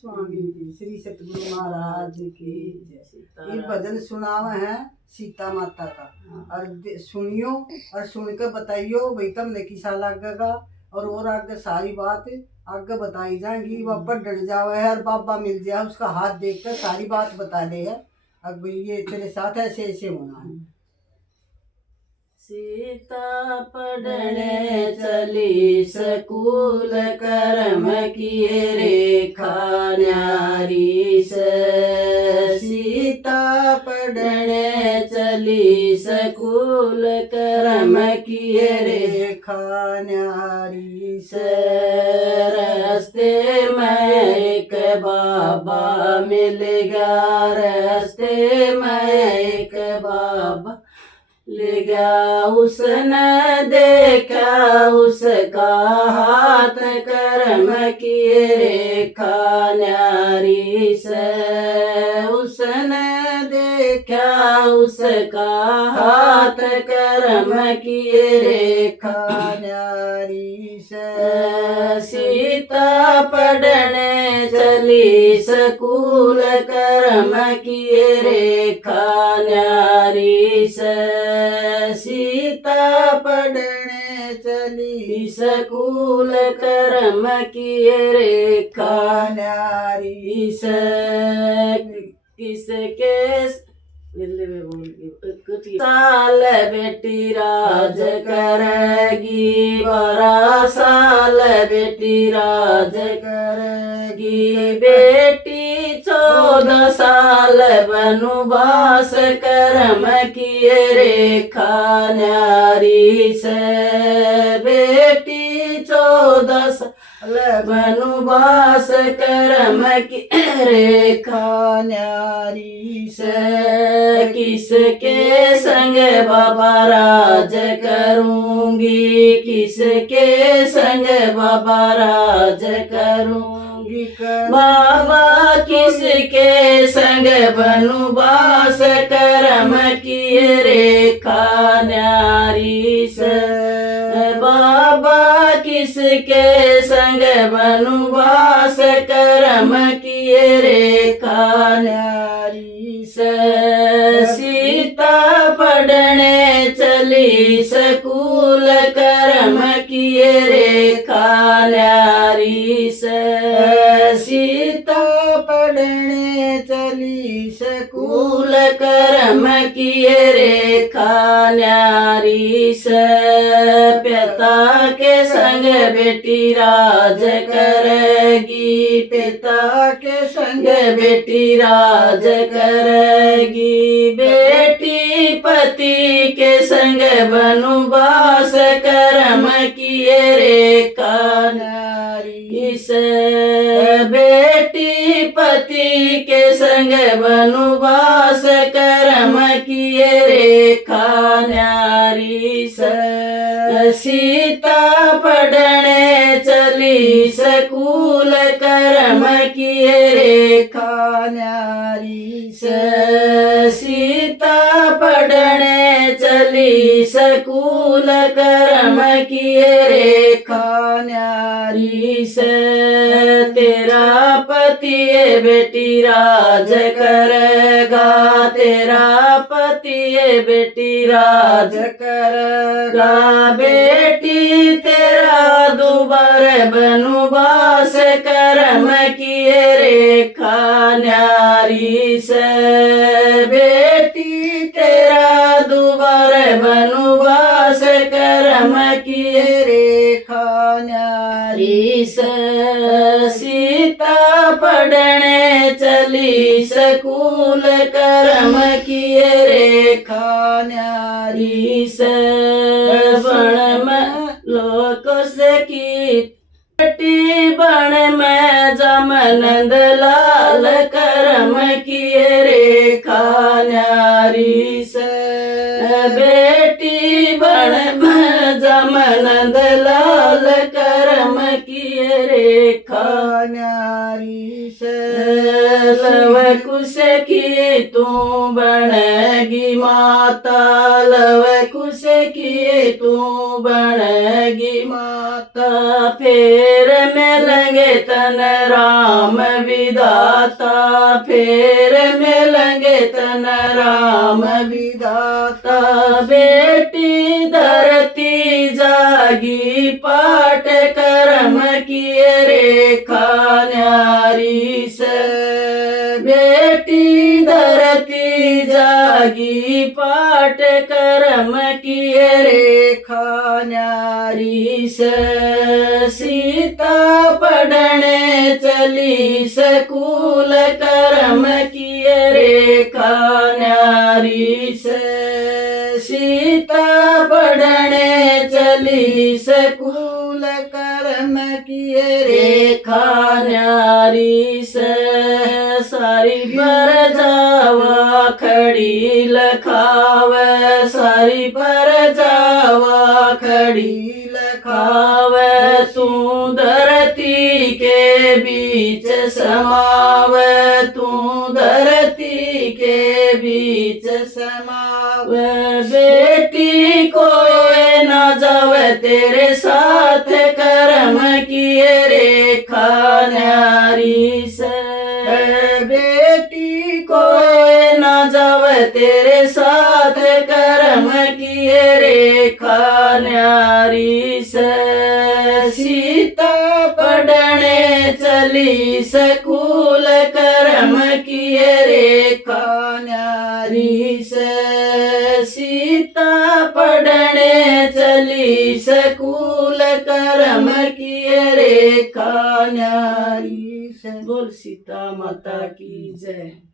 स्वामी जी श्री सतगुरु महाराज की जय। ये भजन सुनावा है सीता माता का और सुनियो और सुन के बताइयो भाई तुमने किसा लगेगा और आगे सारी बात आगे बताई जाएगी। वह पढ़ जावे है और बाबा मिल जाए उसका हाथ देख कर सारी बात बता दे है अब ये तेरे साथ ऐसे ऐसे होना है। सीता पढ़ने चली स्कूल कर्म किए रेखा न्यारी से। सीता पढ़ने चली स्कूल कर्म किए रेखा न्यारी से। रास्ते में एक बाबा मिल गया, रास्ते में एक बाबा ले गया। उसने देखा उसका हाथ कर्म किए रेखा न्यारी से। उसने देखा उसका हाथ कर्म किए रेखा न्यारी से। सीता पढ़ने चली स्कूल कर्म किए रेखा न्यारी से। सीता पढ़ने चली स्कूल कर्म किए रेखा न्यारी से। किसके साल बेटी राज करेगी, 12 साल बेटी राज करेगी। बेटी 14 साल वनवास कर्म किए रेखा न्यारी से। बेटी 14 साल वनवास कर्म किए रेखा न्यारी से। किसके संग बाबा राज करूंगी, किसके संग बाबा राज करूंगी। बाबा किसके संग वनवास कर्म किए रेखा न्यारी से। बाबा किसके संग वनवास कर्म किए रेखा न्यारी से। सीता पढ़ने चली स्कूल कर्म किए रेखा न्यारी से। सीता पढ़ने चली स्कूल कर्म किए रेखा न्यारी से। पिता के संग बेटी राज करेगी, पिता के संग बेटी राज करेगी। बेटी पति के संग वनवास कर्म किए रेखा न्यारी से। बेटी पति के संग वनवास कर्म किए रेखा न्यारी से। सीता पढ़ने चली स्कूल कर्म किए रेखा न्यारी से। सीता पढ़ने चली स्कूल कर्म किए रेखा न्यारी से। तेरा पति बेटी राज करेगा, तेरा पति बेटी राज करेगा। बेटी तेरा दोबारा वनवास कर्म किए रेखा न्यारी से। बेटी तेरा दोबारा वनवास कर्म किए रेखा न्यारी से। सीता पढ़ने चली स्कूल कर्म किए रेखा न्यारी से। बण में लोक से की बेटी बण में जमनंद लाल कर्म किए रेखा न्यारी से। बेटी बण में जमनंद लाल कर्म किए रेखा न्यारी से। लव कुश की तू बनेगी माता, लव कुश की तू बनेगी माता। फेर में लगे तन राम भी विधाता, फिर मिलेंगे तन राम विधाता। बेटी धरती जागी, पाठ कर्म किए रेखा न्यारी से। बेटी धरती जागी, पाठ कर्म किए रेखा न्यारी से। सीता पढ़ने चली, स्कूल कर्म किए रेखा न्यारी से। सीता पढ़ने चली, स्कूल कर्म किए रेखा न्यारी से। सारी पर जावा खड़ी लखावे, सारी पर जावा खड़ी लखावे। तू धरती के बीच समावे, तू धरती के बीच समावे। बेटी कोई न जावे तेरे साथ, कर्म किए रेखा न्यारी से। बेटी कोई न जावे तेरे साथ, कर्म किए रेखा न्यारी से। सीता पढ़ने चली, स्कूल कर्म किए रेखा न्यारी से। सीता पढ़ने चली, स्कूल कर्म किए रेखा न्यारी से। बोल सीता माता की जय।